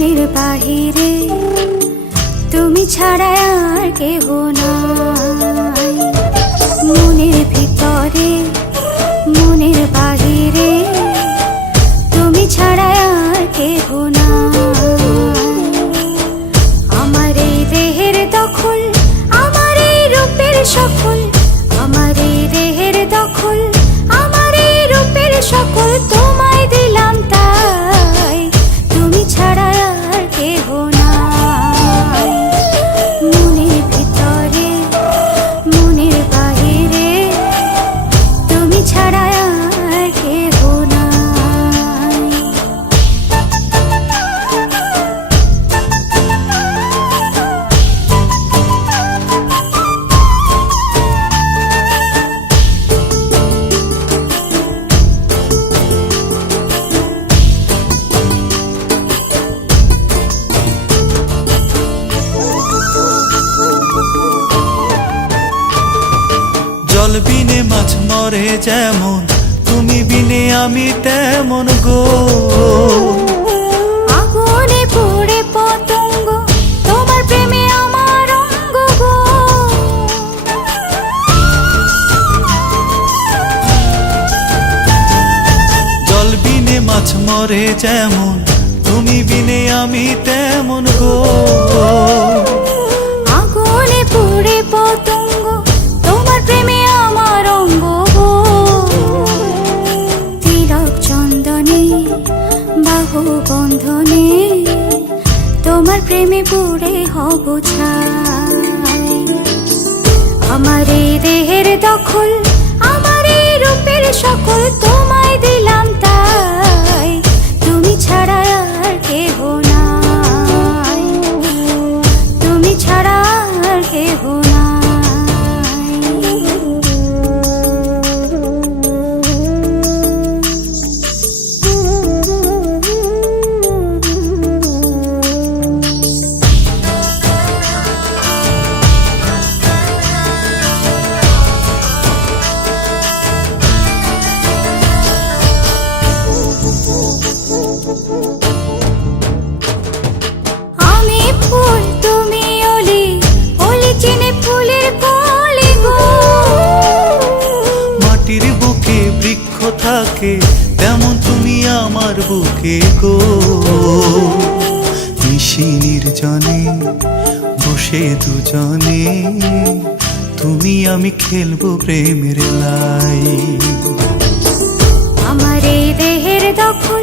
মনের বাহিরে তুমি ছাড়া আর কেহ নাই। মনের ভিতরে মনের বাহিরে তুমি ছাড়া আর কেহ নাই। আমার এই দেহের দখল, আমার এই রূপের সকল, আমার এই দেহের দখল, আমার এই রূপের সকল তোমায় দিলাম তাই, তুমি ছাড়া আর কেহ নাই। মনের ভিতরে মনের বাহিরে তুমি ছাড়া আর কেহ নাই। জল বিনে মাছ মরে যেমন, তুমি বিনে আমি তেমন গো। আগুনে পুড়ে পতঙ্গ, তোমার প্রেমে আমার অঙ্গ গো। জল বিনে মাছ মরে যেমন, তুমি বিনে আমি তেমন গো। আগুনে পুড়ে পতঙ্গ, তোমার প্রেমে আমার অঙ্গ গো। তিলক চন্দনে বাহু বন্ধনে তোমার প্রেমে পুড়ে হব ছাই। আমার এই দেহের দখল, আমার এই রূপের সকল তোমায় দিলাম তাই, তুমি ছাড়া আর কেহ নাই, তুমি ছাড়া আর কেহ নাই। আমি ফুল তুমি অলি, অলি চিনে ফুলের কলি গো। মাটির বুকে বৃক্ষ থাকে, তেমন তুমি আমার বুকে গো। নিশি নির্জনে বসে দুজনে, তুমি আমি খেলবো প্রেমের লাই। আমার এই দেহের দখল,